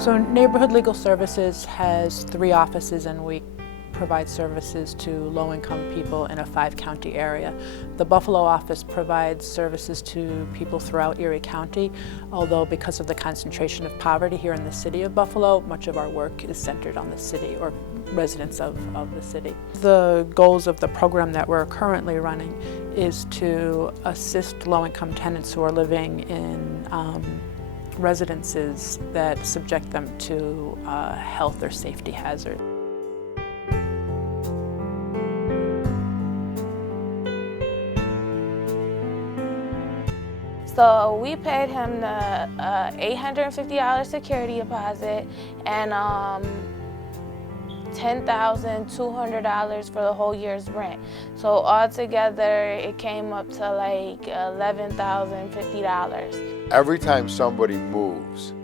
So Neighborhood Legal Services has 3 offices, and we provide services to low-income people in a 5-county area. The Buffalo office provides services to people throughout Erie County, although because of the concentration of poverty here in the city of Buffalo, much of our work is centered on the city or residents of the city. The goals of the program that we're currently running is to assist low-income tenants who are living in residences that subject them to health or safety hazard. So we paid him the $850 security deposit and $10,200 for the whole year's rent. So altogether, it came up to like $11,050. Every time somebody moves,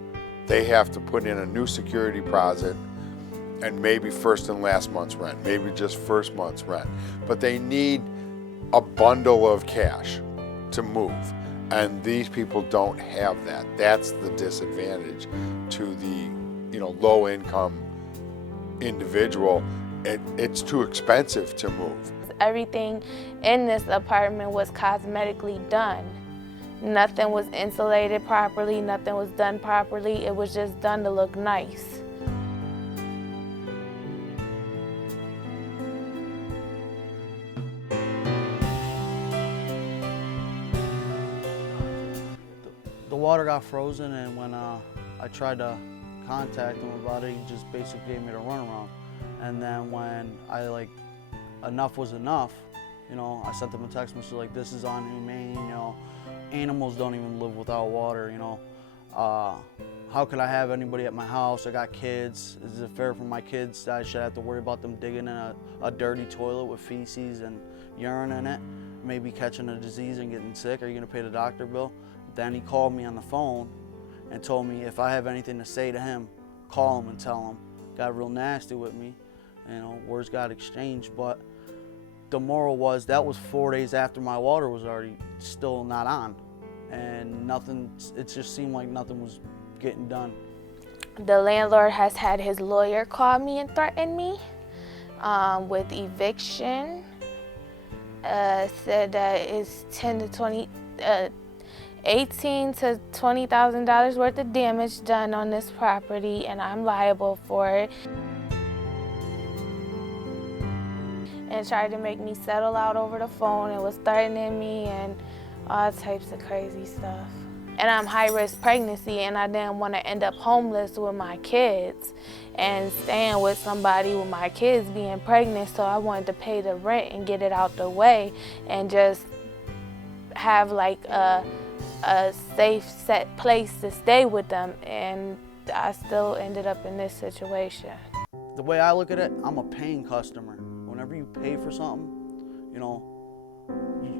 they have to put in a new security deposit and maybe first and last month's rent, maybe just first month's rent. But they need a bundle of cash to move. And these people don't have that. That's the disadvantage to the low income individual. It's too expensive to move. Everything in this apartment was cosmetically done. Nothing was insulated properly, nothing was done properly. It was just done to look nice. The water got frozen, and when I tried to contact him about it, he just basically gave me the runaround. And then when enough was enough, I sent him a text message like, this is inhumane, animals don't even live without water, how could I have anybody at my house? I got kids. Is it fair for my kids that I should have to worry about them digging in a dirty toilet with feces and urine in it, maybe catching a disease and getting sick? Are you gonna pay the doctor bill? Then he called me on the phone and told me if I have anything to say to him, call him and tell him. Got real nasty with me, words got exchanged, but the moral was that was 4 days after my water was already still not on, and it just seemed like nothing was getting done. The landlord has had his lawyer call me and threaten me with eviction. Said that it's $18,000 to $20,000 worth of damage done on this property, and I'm liable for it. And tried to make me settle out over the phone and was threatening me and all types of crazy stuff. And I'm high-risk pregnancy, and I didn't want to end up homeless with my kids and staying with somebody with my kids being pregnant, so I wanted to pay the rent and get it out the way and just have like a safe, set place to stay with them, and I still ended up in this situation. The way I look at it, I'm a paying customer. Whenever you pay for something,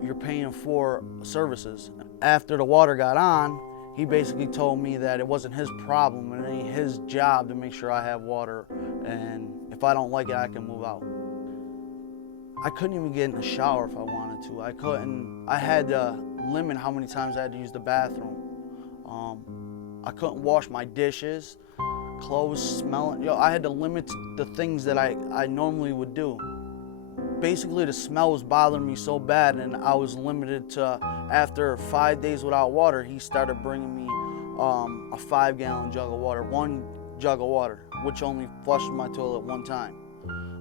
you're paying for services. After the water got on, he basically told me that it wasn't his problem and it ain't his job to make sure I have water, and if I don't like it, I can move out. I couldn't even get in the shower if I wanted to. I had to limit how many times I had to use the bathroom. I couldn't wash my dishes, clothes smelling. I had to limit the things that I normally would do. Basically, the smell was bothering me so bad, and I was limited to, after 5 days without water, he started bringing me a 5-gallon jug of water, 1 jug of water, which only flushed my toilet 1 time.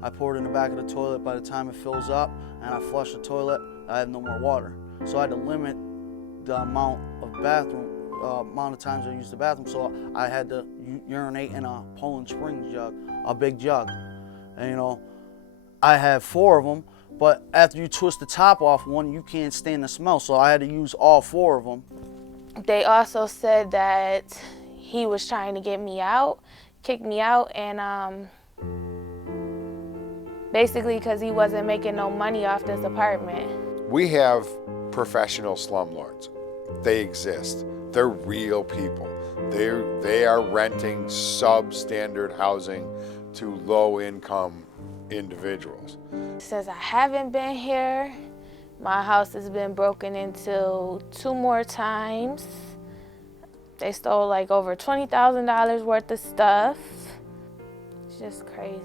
I pour it in the back of the toilet. By the time it fills up and I flush the toilet, I have no more water. So I had to limit the amount of times I used the bathroom, so I had to urinate in a Poland Springs jug, a big jug. And I have 4 of them, but after you twist the top off one, you can't stand the smell, so I had to use all 4 of them. They also said that he was trying to get me out, kick me out, and basically because he wasn't making no money off this apartment. We have professional slumlords. They exist. They're real people. They are renting substandard housing to low-income individuals. Since I haven't been here, my house has been broken into 2 more times. They stole like over $20,000 worth of stuff. It's just crazy.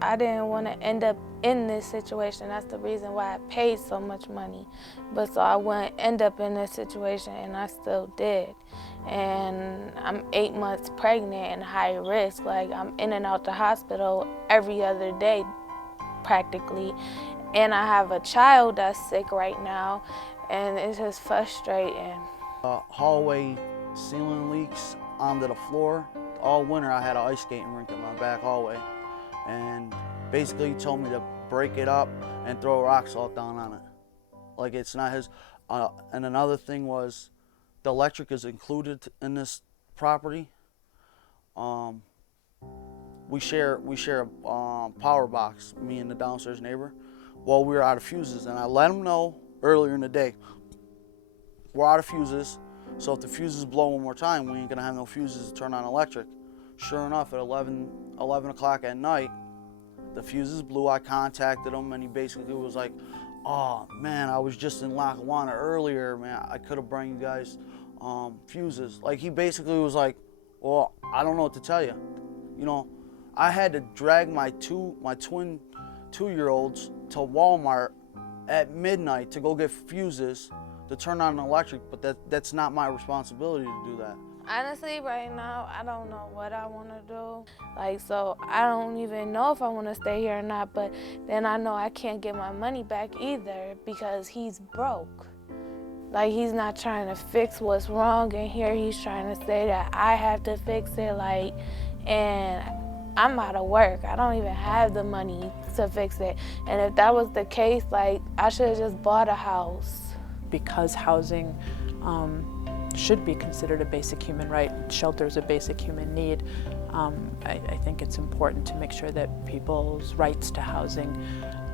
I didn't want to end up in this situation. That's the reason why I paid so much money. But so I wouldn't end up in this situation, and I still did. And I'm 8 months pregnant and high risk. Like, I'm in and out the hospital every other day, practically. And I have a child that's sick right now, and it's just frustrating. Hallway ceiling leaks onto the floor. All winter I had an ice skating rink in my back hallway, and basically he told me to break it up and throw rock salt down on it. Like, it's not his. And another thing was, the electric is included in this property. We share a power box, me and the downstairs neighbor. Well, we were out of fuses, and I let him know earlier in the day, we're out of fuses, so if the fuses blow one more time, we ain't gonna have no fuses to turn on electric. Sure enough, at 11 o'clock at night, the fuses blew. I contacted him, and he basically was like, "Oh man, I was just in Lackawanna earlier, man. I could have brought you guys fuses." Like, he basically was like, "Well, I don't know what to tell you." You know, I had to drag my twin 2-year-olds to Walmart at midnight to go get fuses to turn on the electric, but that's not my responsibility to do that. Honestly, right now, I don't know what I want to do. Like, so I don't even know if I want to stay here or not, but then I know I can't get my money back either because he's broke. Like, he's not trying to fix what's wrong, and here he's trying to say that I have to fix it, like, and I'm out of work. I don't even have the money to fix it. And if that was the case, like, I should have just bought a house. Because housing should be considered a basic human right, shelter is a basic human need, I think it's important to make sure that people's rights to housing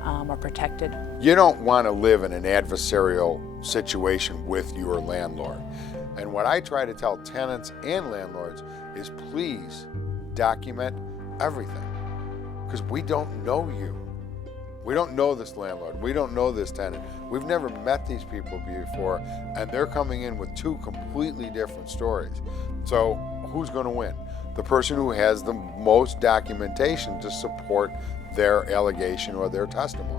are protected. You don't want to live in an adversarial situation with your landlord. And what I try to tell tenants and landlords is, please document everything, because we don't know you. We don't know this landlord. We don't know this tenant. We've never met these people before, and they're coming in with 2 completely different stories. So who's going to win? The person who has the most documentation to support their allegation or their testimony.